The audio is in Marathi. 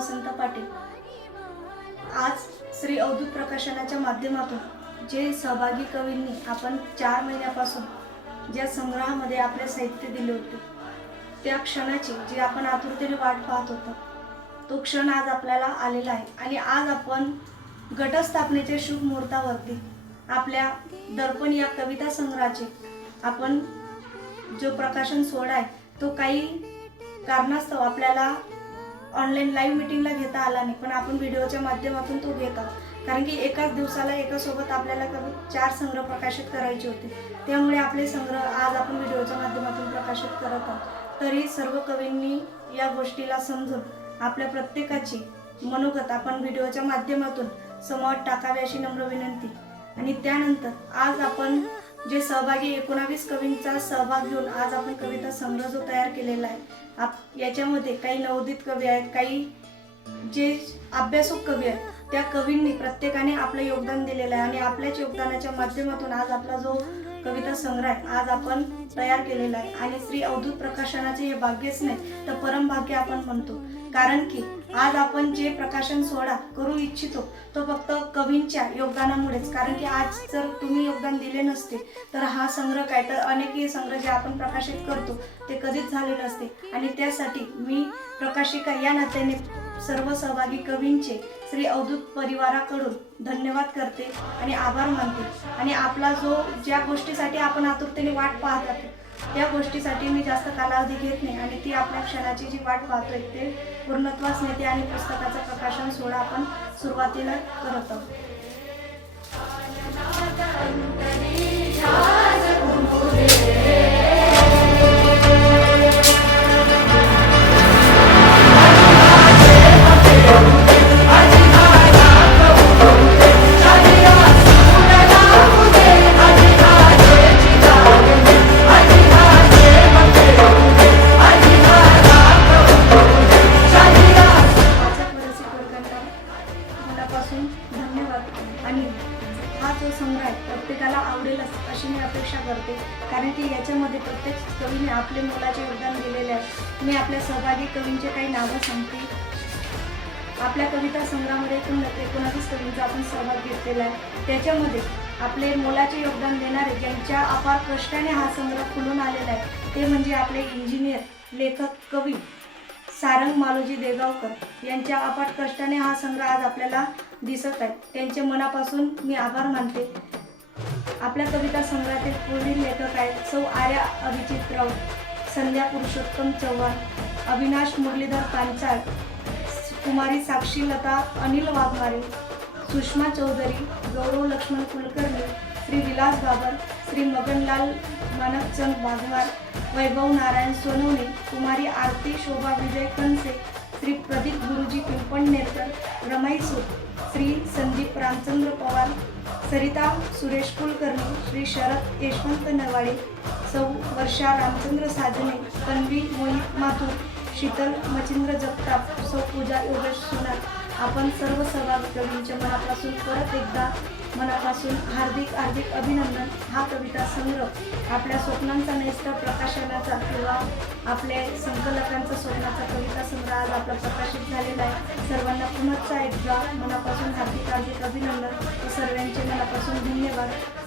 वसंत पाटील। आज श्री अवधूत प्रकाशनाच्या माध्यमातून जे सहभागी कवींनी आपण 4 महिन्यापासून ज्या संग्रहामध्ये आपले साहित्य दिले होते, त्या क्षणाची जी आपण आतुरतेने वाट पाहत होतो, तो क्षण आज आपल्याला आलेला आहे। आणि आज आपण घटस्थापनेच्या शुभ मुहूर्तावरती आपल्या दर्पण या कविता संग्रहाचे आपण जो प्रकाशन सोहळा आहे तो काही कारणास्तव आपल्याला ऑनलाईन लाईव्ह मीटिंगला घेता आला नाही, पण आपण व्हिडिओच्या माध्यमातून तो घेत आहोत। कारण की एकाच दिवसाला एकासोबत आपल्याला 4 संग्रह प्रकाशित करायचे होते, त्यामुळे आपले संग्रह आज आपण व्हिडिओच्या माध्यमातून प्रकाशित करत आहोत। तरी सर्व कवींनी या गोष्टीला समजून आपल्या प्रत्येकाची मनोगत आपण व्हिडिओच्या माध्यमातून समोर टाकावी अशी नम्र विनंती। आणि त्यानंतर आज आपण जे सहभागी 19 कवींचा सहभाग घेऊन आज आपण कविता संग्रह जो तयार केलेला आहे, याच्यामध्ये काही नवोदित कवी आहेत, काही जे अभ्यासक कवी आहेत, त्या कवींनी प्रत्येकाने आपलं योगदान दिलेलं आहे। आणि आपल्याच योगदानाच्या माध्यमातून आज आपला जो कविता संग्रह आहे आज आपण तयार केलेला आहे। आणि श्री अवधूत प्रकाशनाचे हे भाग्यच नाही तर परमभाग्य आपण म्हणतो, कारण की आज आपण जे प्रकाशन सोहळा करू इच्छितो तो फक्त कवींच्या योगदानामुळेच। कारण की आज जर तुम्ही योगदान दिले नसते तर हा संग्रह काय तर अनेक संग्रह जे आपण प्रकाशित करतो ते कधीच झाले नसते। आणि त्यासाठी मी प्रकाशिका या नात्याने सर्व सहभागी कवींचे श्री अवधूत परिवाराकडून धन्यवाद करते आणि आभार मानते। आणि आपला जो ज्या गोष्टीसाठी आपण आतुरतेने वाट पाहत आहोत त्या गोष्टीसाठी मी जास्त कालावधी घेत नाही आणि ती आपल्या क्षणाची जी वाट पाहतोय ते पूर्णत्वास नेते आणि पुस्तकाचं प्रकाशन सोहळा आपण सुरुवातीला करत आहोत। धन्यवाद। आणि हा जो संग्रह आहे प्रत्येकाला आवडेलच अशी मी अपेक्षा करते, कारण की याच्यामध्ये प्रत्येक कवीने आपले मोलाचे योगदान दिलेले आहे। मी आपल्या सहभागी कवींचे काही नावं सांगते। आपल्या कविता संग्रहामध्ये 19 कवींचा आपण सहभाग घेतलेला आहे। त्याच्यामध्ये आपले मोलाचे योगदान देणारे ज्यांच्या अपार कष्टाने हा संग्रह खुलून आलेला आहे ते म्हणजे आपले इंजिनियर, लेखक, कवी सारंग मालोजी देगावकर यांच्या अपाट कष्टाने हा संग्रह आज आपल्याला दिसत आहे। त्यांचे मनापासून मी आभार मानते। आपल्या कविता संग्रहातील पुढील लेखक आहेत सौ आर्या अभिजित राऊत, संध्या पुरुषोत्तम चव्हाण, अविनाश मुरलीधर पांचाळ, कुमारी साक्षी लता अनिल वाघमारे, सुषमा चौधरी, गौरव लक्ष्मण कुलकर्णी, श्री विलास बाबर, श्री मगनलाल मानकचंद वाघमार, वैभव नारायण सोनवणे, कुमारी आरती शोभा विजय कंसे, श्री प्रदीप गुरुजी पिंपळनेरकर, रमाई सूत, श्री संदीप रामचंद्र पवार, सरिता सुरेश कुलकर्णी, श्री शरद यशवंत नवाडे, सौ वर्षा रामचंद्र साजने, तन्वी मोहित माथुर, शीतल मचिंद्र जगताप, सौ पूजा योगेश सोनार। आपण सर्व सहभागी कवींच्या मनापासून परत एकदा मनापासून हार्दिक अभिनंदन। हा कविता संग्रह आपल्या स्वप्नांचा नेस्तर प्रकाशनाचा किंवा आपल्या संकलकांचा स्वप्नाचा कविता संग्रह आज आपला प्रकाशित झालेला आहे। सर्वांना पुन्हा एकदा मनापासून हार्दिक अभिनंदन व सर्वांचे मनापासून धन्यवाद।